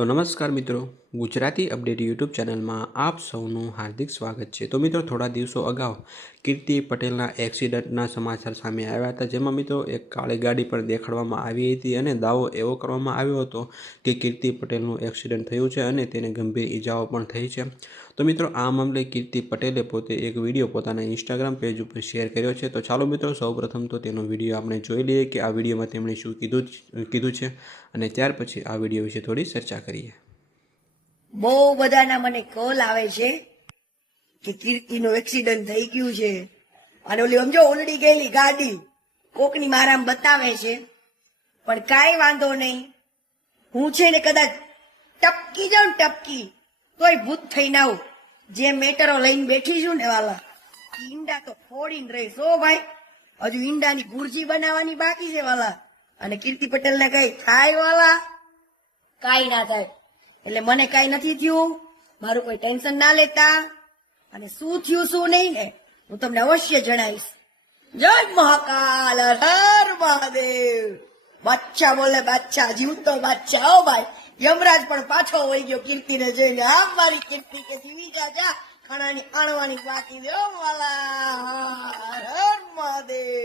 તો નમસ્કાર મિત્રો, ગુજરાતી અપડેટ યુટ્યુબ ચેનલમાં આપ સૌનું હાર્દિક સ્વાગત છે। તો મિત્રો, થોડા દિવસો અગાઉ કીર્તિ પટેલના એક્સિડન્ટના સમાચાર સામે આવ્યા હતા, જેમાં મિત્રો એક કાળી ગાડી પણ દેખાડવામાં આવી હતી અને દાવો એવો કરવામાં આવ્યો હતો કે કીર્તિ પટેલનું એક્સિડન્ટ થયું છે અને તેને ગંભીર ઈજાઓ પણ થઈ છે। તો મિત્રો, આ મામલે કીર્તિ પટેલે પોતે એક વિડીયો પોતાના ઇન્સ્ટાગ્રામ પેજ ઉપર શેર કર્યો છે। તો ચાલો મિત્રો, સૌપ્રથમ તો તેનો વિડીયો આપણે જોઈ લઈએ કે આ વિડીયોમાં તેમણે શું કીધું છે અને ત્યાર પછી આ વિડીયો વિશે થોડી ચર્ચા કરીએ। બહુ બધાના મને કોલ આવે છે કે કીર્તિનું એક્સિડન્ટ થઈ ગયું છે અને ઓલી સમજો ઉલડી ગયેલી ગાડી કોકની મારામાં બતાવે છે, પણ કાંઈ વાંધો નહીં। હું છે ને કદાચ ટપકી જાઉં ટપકી તોય ભૂત થઈને આવું। જે મેટરો લઈને બેઠી છું ને વાલા, ઈંડા તો ફોડીને રહીશ હો ભાઈ। હજુ ઈંડાની ભુરજી બનાવવાની બાકી છે વાલા, અને કીર્તિ પટેલ ને કઈ થાય વાલા? કાંઈ ના થાય। એટલે મને કાંઈ નથી થયું, મારું કોઈ ટેન્શન ના લેતા, અને શું થયું શું નહીં ને હું તમને અવશ્ય જણાવીશ। જય મહાકાલ, હર મહાદેવ। બાદશાહ બોલે બાદશાહ, જીવતો બાદશાહ હો ભાઈ। યમરાજ પણ પાછો વળી ગયો કીર્તિને જોઈને। આમ મારી કીર્તિ કે જીવી જા, ખાણાની આણવાની બાકી દે વાલા। હર મહાદેવ।